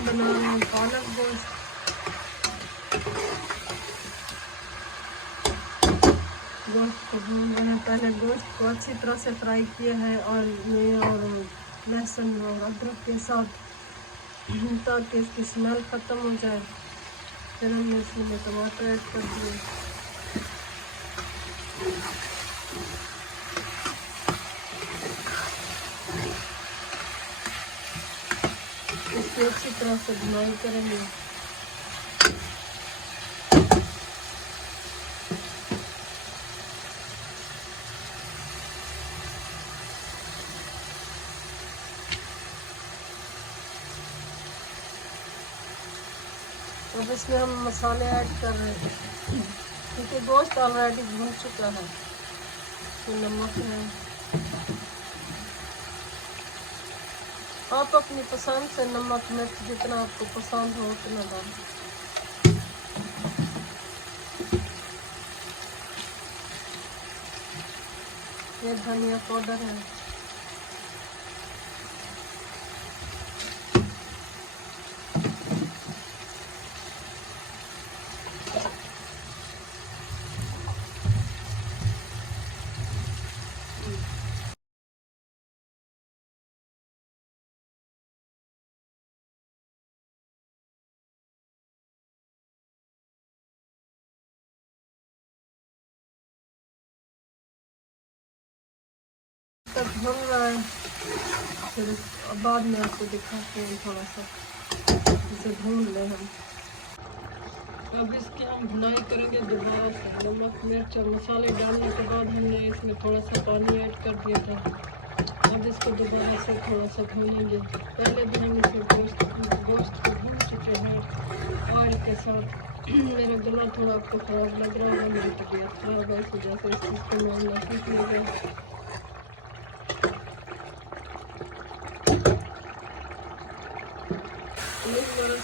बना रहे हैं पालक गोश्त। गोश्त को भून रहे हैं। पहले गोश्त को अच्छी तरह से फ्राई किया है ऑयल में और लहसुन और अदरक के साथ, ताकि इसकी स्मेल ख़त्म हो जाए। फिर हमने इसमें टमाटर ऐड कर दिए। इसकी अच्छी तरह से भुनाई करेंगे। अब इसमें हम मसाले ऐड कर रहे हैं, क्योंकि गोश्त ऑलरेडी भून चुका है। तो नमक है, आप अपनी पसंद से नमक मिर्च जितना आपको पसंद हो उतना डालें। ये धनिया पाउडर है। तक भून रहा है, फिर बाद में आपको दिखाते हैं। थोड़ा सा इसे भून लें हम। अब इसकी हम भुनाई करेंगे दोबारा से। नमक मिर्च और मसाले डालने के बाद हमने इसमें थोड़ा सा पानी ऐड कर दिया था। अब इसको दोबारा से थोड़ा सा भूनेंगे। पहले भी हम इसे गोश्त को भून चुके हैं ऑयल के साथ। मेरा गला थोड़ा आपको ख़राब लग रहा है, मेरी तबीयत ख़राब है, इस वजह से इस चीज़ को मैं नहीं पी गई।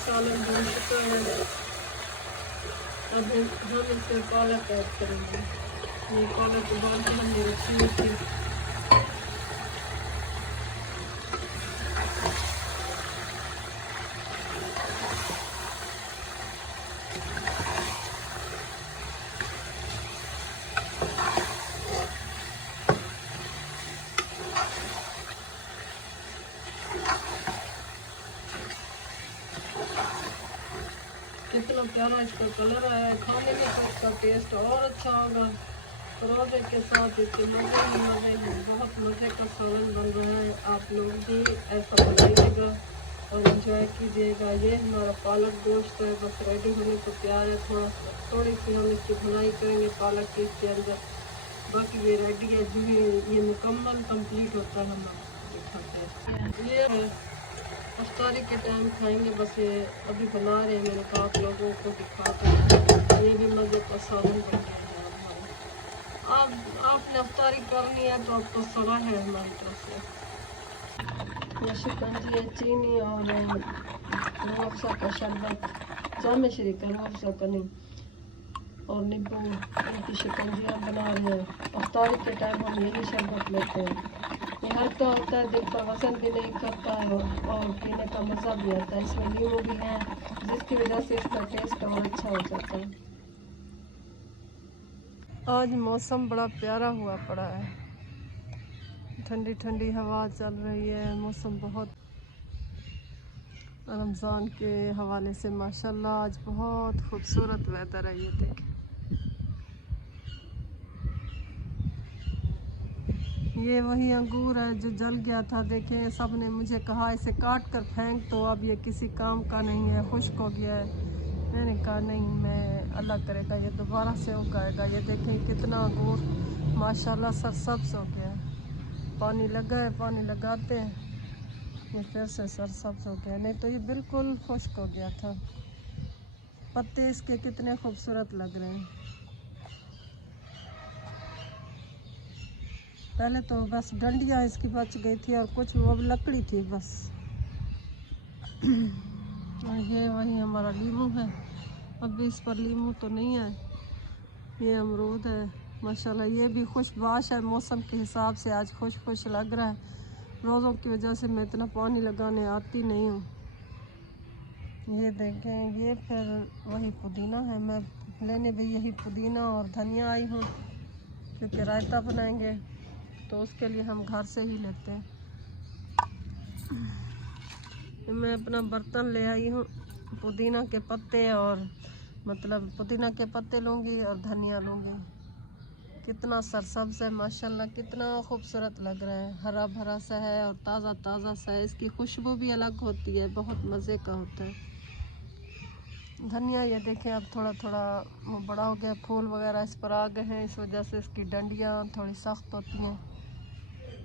सालन बन चुका है। अब हम इसमें पालक ऐड करेंगे। ये पालक उबाल के हमने रखी हुई थी। कितना प्यारा इसका कलर आया है। खाने में तो इसका टेस्ट और अच्छा होगा। रोज़े के साथ इसके मज़े बहुत मज़े का सालन बन रहा है। आप लोग भी ऐसा बनाइएगा और एंजॉय कीजिएगा। ये हमारा पालक गोश्त है, बस रेडी होने को तैयार है। थोड़ी सी हम इसकी भुनाई करेंगे पालक की इसके अंदर। बाकी ये रेडी है। जो ये मुकम्मल कंप्लीट होता है हम आपको दिखाते हैं। ये है अफ्तारी के टाइम खाएंगे। बस ये अभी बना रहे हैं, मैंने कहा आप लोगों को दिखाते हैं। ये भी मज़े का सालन बन गया है हमारा। आपने अफ्तारी करनी है तो आपको सलाह है हमारी तरफ से। ये शिकंजी है, चीनी और रूह अफ़ज़ा का शरबत, जामे श्री का रूह अफ़ज़ा का नहीं, और नींबू, इनकी शिकंजियाँ बना रहे हैं। अफ्तारी के टाइम हम यही शरबत लेते हैं। ये हल्का होता है, दिल पर वज़न भी नहीं करता है और पीने का मज़ा भी आता है। इसमें नींबू भी है, जिसकी वजह से इसका टेस्ट और अच्छा हो जाता है। आज मौसम बड़ा प्यारा हुआ पड़ा है। ठंडी ठंडी हवा चल रही है। मौसम बहुत, रमज़ान के हवाले से माशाल्लाह आज बहुत खूबसूरत वेदर है। ये देखें, ये वही अंगूर है जो जल गया था। देखें, सब ने मुझे कहा इसे काट कर फेंक दो, अब ये किसी काम का नहीं है, खुश्क हो गया है। मैंने कहा नहीं, मैं अल्लाह करेगा ये दोबारा से उगाएगा। ये देखें कितना अंगूर माशाल्लाह सरसब्ज हो गया है। पानी लगा है, पानी लगाते हैं, ये फिर से सरसब्ज हो गया। नहीं तो ये बिल्कुल खुश्क हो गया था। पत्ते इसके कितने खूबसूरत लग रहे हैं। पहले तो बस डंडियाँ इसकी बच गई थी और कुछ वो लकड़ी थी बस। और ये वही हमारा लीमू है। अभी इस पर लीमू तो नहीं है। ये अमरूद है माशाल्लाह। ये भी खुशबाश है, मौसम के हिसाब से आज खुश खुश लग रहा है। रोज़ों की वजह से मैं इतना पानी लगाने आती नहीं हूँ। ये देखें, ये फिर वही पुदीना है। मैं लेने भी यही पुदीना और धनिया आई हूँ, क्योंकि रायता बनाएंगे तो उसके लिए हम घर से ही लेते हैं। मैं अपना बर्तन ले आई हूँ, पुदीना के पत्ते और मतलब पुदीना के पत्ते लूँगी और धनिया लूँगी। कितना सरसब्ज़ है माशाल्लाह, कितना खूबसूरत लग रहा है, हरा भरा सा है और ताज़ा ताज़ा सा है। इसकी खुशबू भी अलग होती है, बहुत मज़े का होता है। धनिया ये देखें अब थोड़ा थोड़ा वो बड़ा हो गया, फूल वगैरह इस पर आ गए हैं, इस वजह से इसकी डंडियाँ थोड़ी सख्त होती हैं।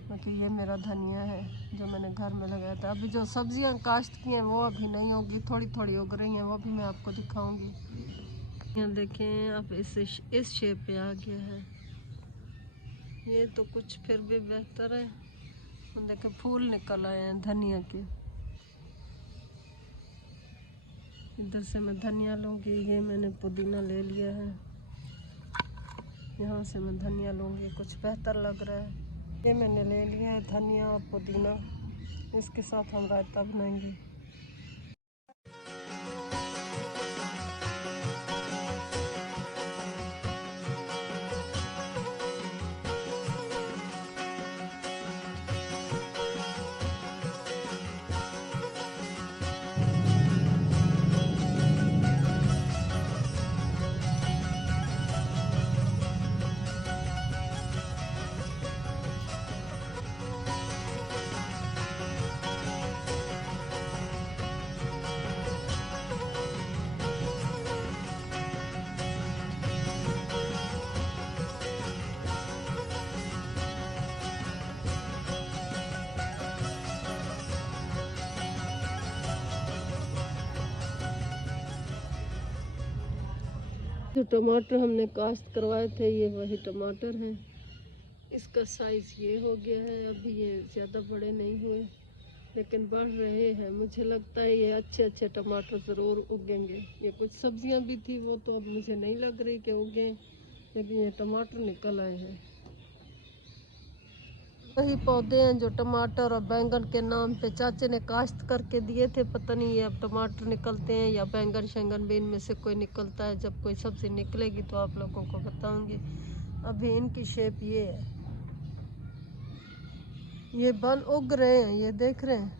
क्योंकि ये मेरा धनिया है जो मैंने घर में लगाया था। अभी जो सब्जियां काश्त की हैं वो अभी नहीं होगी, थोड़ी थोड़ी उग रही हैं, वो भी मैं आपको दिखाऊंगी। यहाँ देखें अब इस शेप पे आ गया है। ये तो कुछ फिर भी बेहतर है। देखें फूल निकल आए हैं धनिया के। इधर से मैं धनिया लूँगी, ये मैंने पुदीना ले लिया है। यहाँ से मैं धनिया लूँगी, कुछ बेहतर लग रहा है। ये मैंने ले लिया है धनिया और पुदीना, इसके साथ हम रायता बनाएंगे। जो टमाटर हमने काश्त करवाए थे ये वही टमाटर हैं। इसका साइज़ ये हो गया है, अभी ये ज़्यादा बड़े नहीं हुए लेकिन बढ़ रहे हैं। मुझे लगता है ये अच्छे अच्छे टमाटर ज़रूर उगेंगे। ये कुछ सब्जियां भी थी वो तो अब मुझे नहीं लग रही कि उगें, लेकिन ये टमाटर निकल आए हैं। वही पौधे हैं जो टमाटर और बैंगन के नाम पे चाचे ने काश्त करके दिए थे। पता नहीं ये अब टमाटर निकलते हैं या बैंगन शैंगन भी इनमें से कोई निकलता है। जब कोई सब्ज़ी निकलेगी तो आप लोगों को बताऊंगी। अभी इनकी शेप ये है, ये बन उग रहे हैं, ये देख रहे हैं,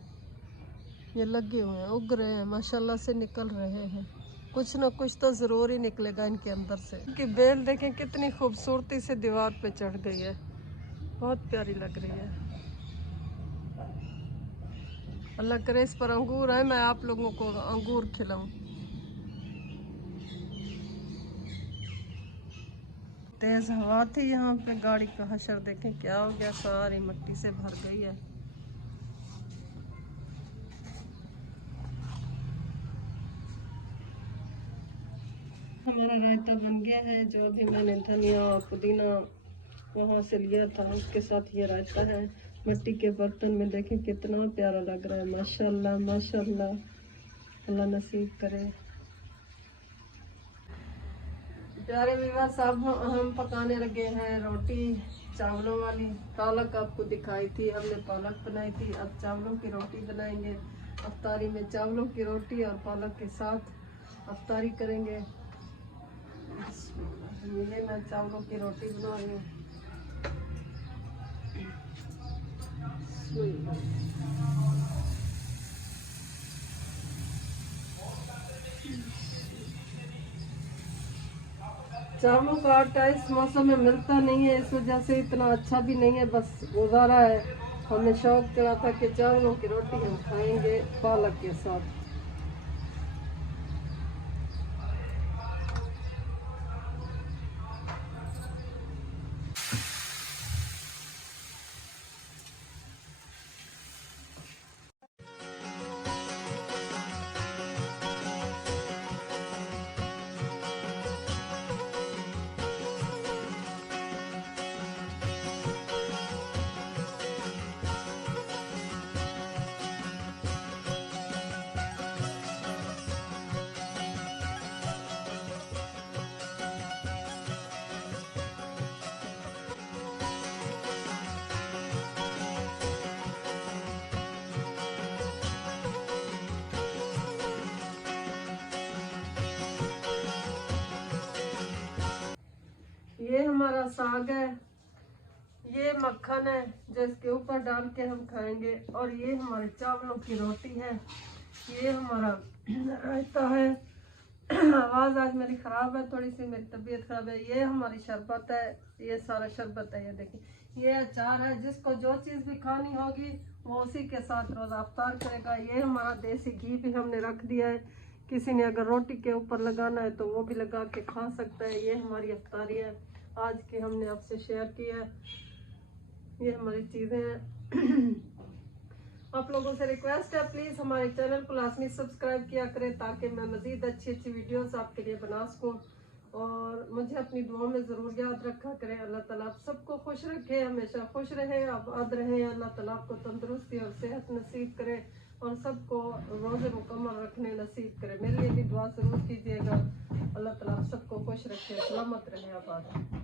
ये लगे हुए हैं, उग रहे हैं, माशाल्लाह से निकल रहे हैं। कुछ ना कुछ तो ज़रूर ही निकलेगा इनके अंदर से। इनकी बेल देखें कितनी खूबसूरती से दीवार पे चढ़ गई है, बहुत प्यारी लग रही है। अल्लाह करे इस पर अंगूर है, मैं आप लोगों को अंगूर खिलाऊं। तेज हवा थी यहाँ पे, गाड़ी का हशर देखें क्या हो गया, सारी मिट्टी से भर गई है। हमारा रायता बन गया है, जो अभी मैंने धनिया और पुदीना वहाँ से लिया था उसके साथ ये रायता है। मिट्टी के बर्तन में देखें कितना प्यारा लग रहा है, माशाल्लाह माशाल्लाह, अल्लाह नसीब करे। प्यारे व्यूअर्स, अब हम पकाने लगे हैं रोटी चावलों वाली। पालक आपको दिखाई थी, हमने पालक बनाई थी, अब चावलों की रोटी बनाएंगे। अफ्तारी में चावलों की रोटी और पालक के साथ अफ्तारी करेंगे। ये मैं चावलों की रोटी बना रही हूँ। चावलों का आटा इस मौसम में मिलता नहीं है, इस वजह से इतना अच्छा भी नहीं है, बस गुजारा है। हमने शौक चढ़ा था कि चावलों की रोटी हम खाएंगे पालक के साथ। हमारा साग है, ये मक्खन है जो इसके ऊपर डाल के हम खाएंगे, और ये हमारे चावलों की रोटी है, ये हमारा रायता है। आवाज़ आज मेरी ख़राब है, थोड़ी सी मेरी तबीयत ख़राब है। ये हमारी शरबत है, ये सारा शरबत है, ये देखिए। ये अचार है, जिसको जो चीज़ भी खानी होगी वो उसी के साथ रोज़ा अफ्तार करेगा। ये हमारा देसी घी भी हमने रख दिया है, किसी ने अगर रोटी के ऊपर लगाना है तो वो भी लगा के खा सकता है। ये हमारी अफ्तारी है आज की, हमने आपसे शेयर की है। ये हमारी चीज़ें हैं। आप लोगों से रिक्वेस्ट है, प्लीज़ हमारे चैनल को लाजमी सब्सक्राइब किया करें ताकि मैं मज़ीद अच्छी अच्छी वीडियोस आपके लिए बना सकूं, और मुझे अपनी दुआ में ज़रूर याद रखा करें। अल्लाह ताला आप सबको खुश रखे, हमेशा खुश रहें, आबाद रहें। अल्लाह ताला आपको तंदुरुस्ती और सेहत नसीब करे, और सबको रोज़े मुकम्मल रखने नसीब करे। मेरे लिए भी दुआ ज़रूर कीजिएगा। अल्लाह ताला आप सबको खुश रखे, सलामत रहे, आबाद।